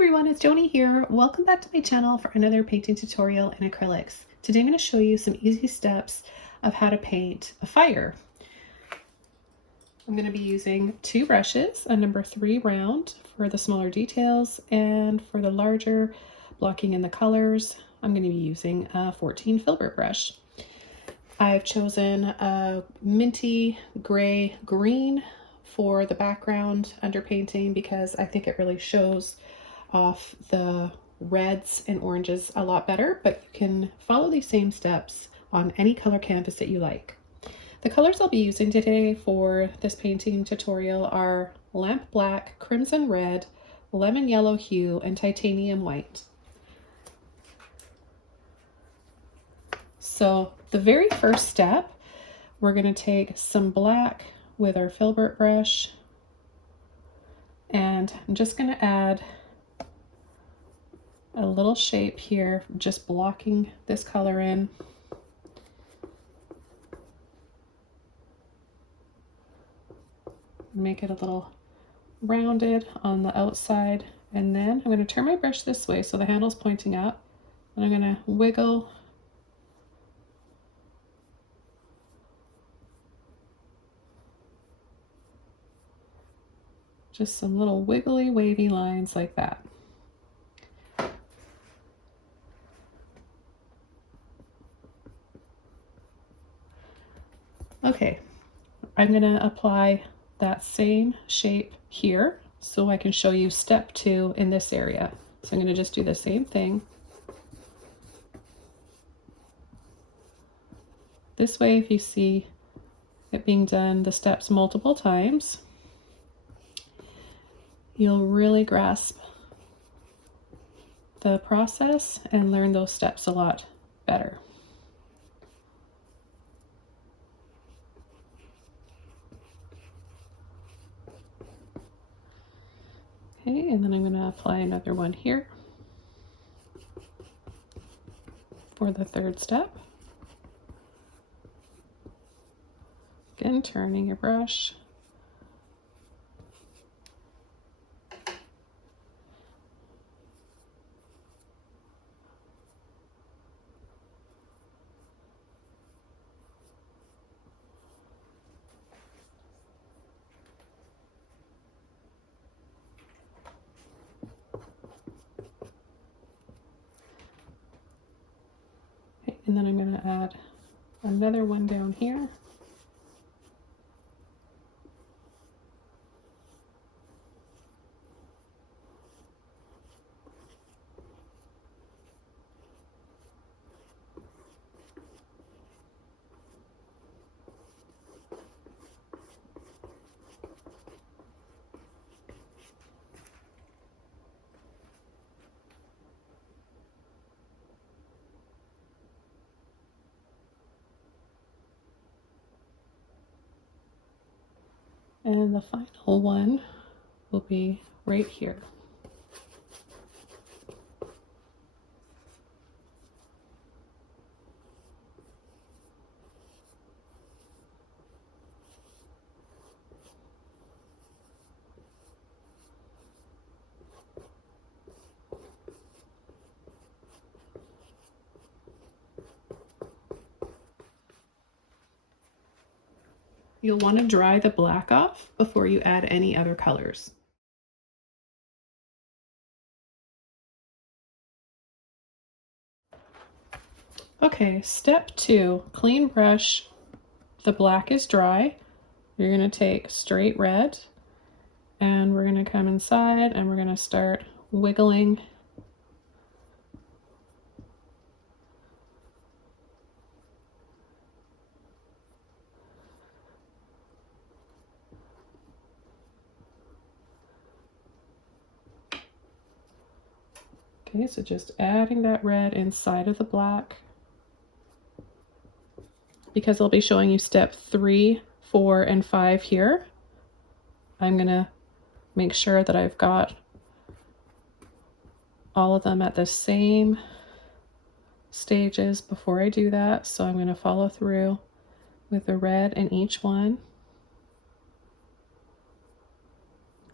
everyone, it's Joni here. Welcome back to my channel for another painting tutorial in acrylics. Today I'm going to show you some easy steps of how to paint a fire. I'm going to be using two brushes, a number 3 round for the smaller details, and for the larger blocking in the colors, I'm going to be using a 14 filbert brush. I've chosen a minty gray green for the background underpainting because I think it really shows off the reds and oranges a lot better, but you can follow these same steps on any color canvas that you like. The colors I'll be using today for this painting tutorial are lamp black, crimson red, lemon yellow hue, and titanium white. So the very first step, we're going to take some black with our filbert brush, and I'm just going to add a little shape here, just blocking this color in. Make it a little rounded on the outside, and then I'm going to turn my brush this way so the handle's pointing up, and I'm going to wiggle just some little wiggly wavy lines like that. Okay, I'm going to apply that same shape here so I can show you step 2 in this area. So I'm going to just do the same thing. This way, if you see it being done the steps multiple times, you'll really grasp the process and learn those steps a lot better. Okay, and then I'm going to apply another one here for the third step. Again, turning your brush. And then I'm going to add another one down here. And the final one will be right here. You'll want to dry the black off before you add any other colors. Okay, step 2, clean brush. The black is dry. You're going to take straight red, and we're going to come inside and we're going to start wiggling . Okay, so just adding that red inside of the black, because I'll be showing you step 3, 4, and 5 here. I'm gonna make sure that I've got all of them at the same stages before I do that. So I'm gonna follow through with the red in each one.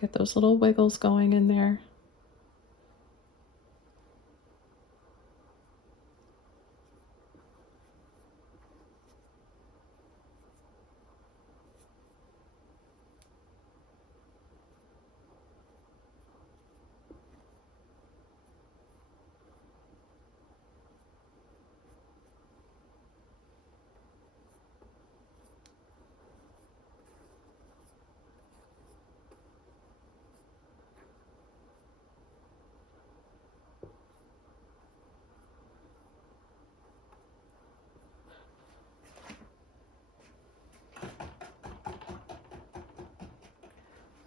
Get those little wiggles going in there.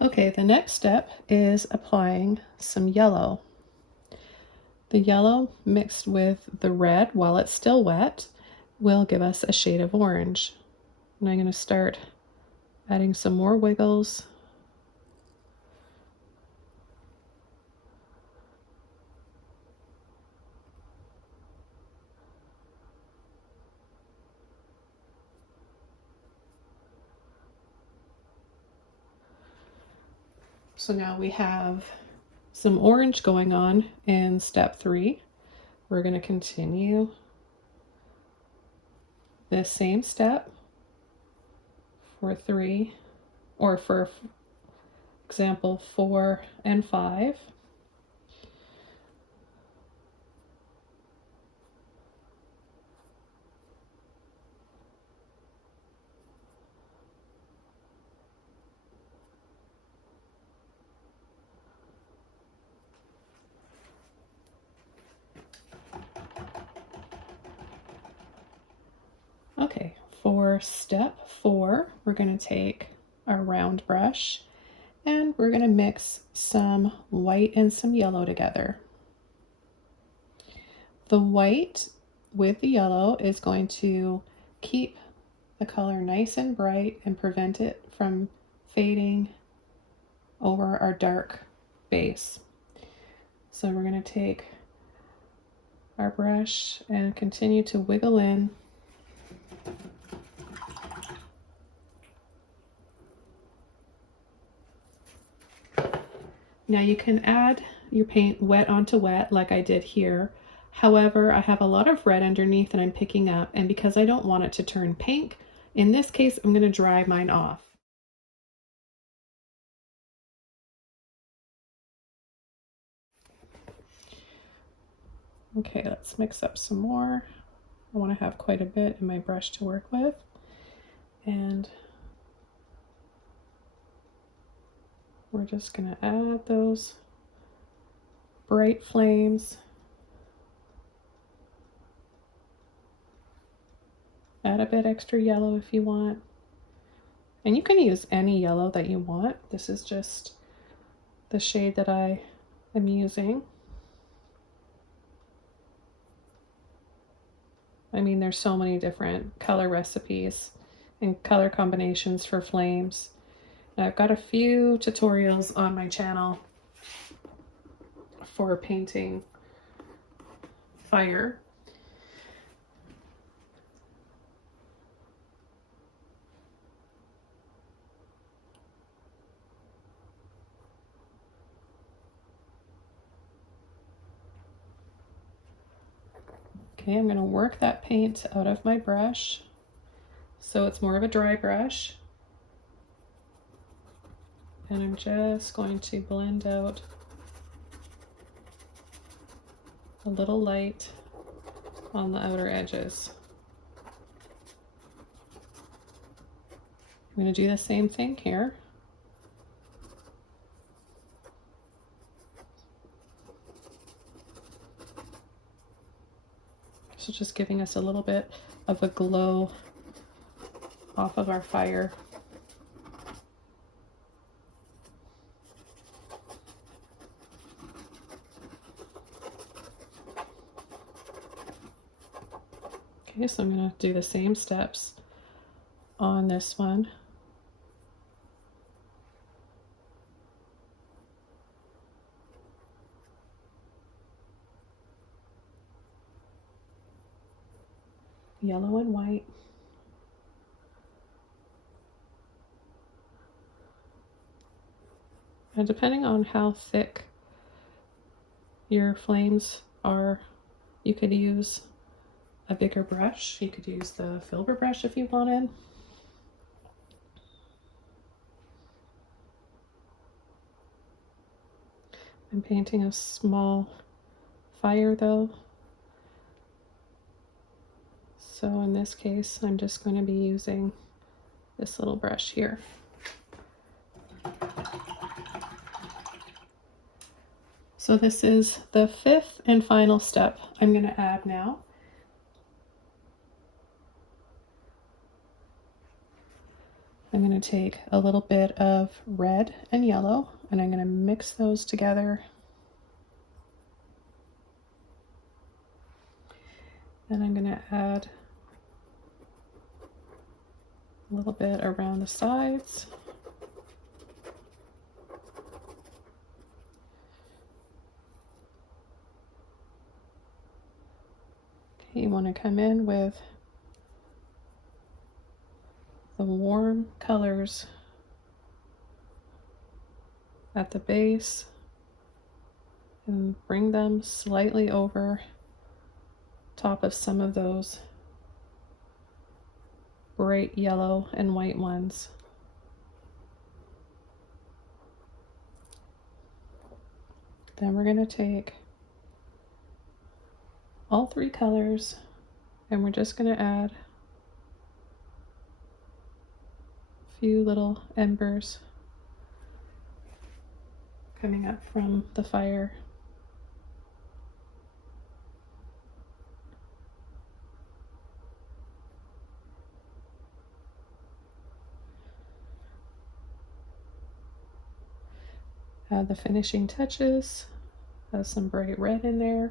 Okay, the next step is applying some yellow. The yellow mixed with the red while it's still wet will give us a shade of orange. And I'm going to start adding some more wiggles. So now we have some orange going on in step 3. We're going to continue this same step for 3, or for example 4 and 5. Okay, for step 4, we're going to take our round brush and we're going to mix some white and some yellow together. The white with the yellow is going to keep the color nice and bright and prevent it from fading over our dark base. So we're going to take our brush and continue to wiggle in. Now you can add your paint wet onto wet like I did here. However, I have a lot of red underneath that I'm picking up, and because I don't want it to turn pink, in this case I'm going to dry mine off. Okay, let's mix up some more. I want to have quite a bit in my brush to work with. And we're just going to add those bright flames. Add a bit extra yellow if you want. And you can use any yellow that you want. This is just the shade that I am using. I mean, there's so many different color recipes and color combinations for flames. Now, I've got a few tutorials on my channel for painting fire. Okay, I'm going to work that paint out of my brush so it's more of a dry brush. And I'm just going to blend out a little light on the outer edges. I'm going to do the same thing here. So just giving us a little bit of a glow off of our fire. Okay, so I'm going to do the same steps on this one. Yellow and white. And depending on how thick your flames are, you could use a bigger brush. You could use the filbert brush if you wanted. I'm painting a small fire though. So in this case, I'm just going to be using this little brush here. So this is the 5th and final step I'm going to add now. I'm going to take a little bit of red and yellow, and I'm going to mix those together. Then I'm going to add a little bit around the sides. Okay, you want to come in with the warm colors at the base and bring them slightly over top of some of those bright yellow and white ones. Then we're going to take all three colors and we're just going to add a few little embers coming up from the fire. Add the finishing touches, have some bright red in there.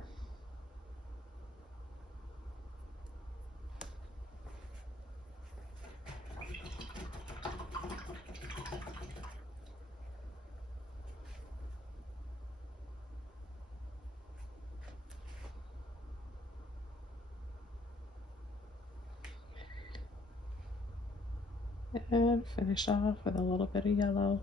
And finish off with a little bit of yellow.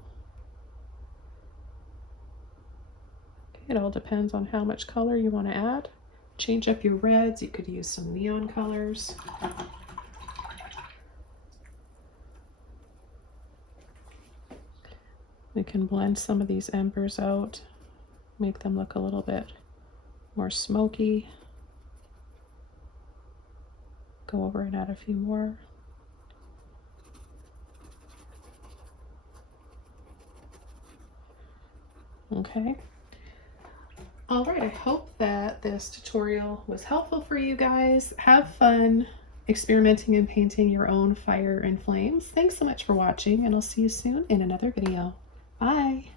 It all depends on how much color you want to add. Change up your reds. You could use some neon colors. We can blend some of these embers out, make them look a little bit more smoky. Go over and add a few more. Okay. All right, I hope that this tutorial was helpful for you guys. Have fun experimenting and painting your own fire and flames. Thanks so much for watching, and I'll see you soon in another video. Bye.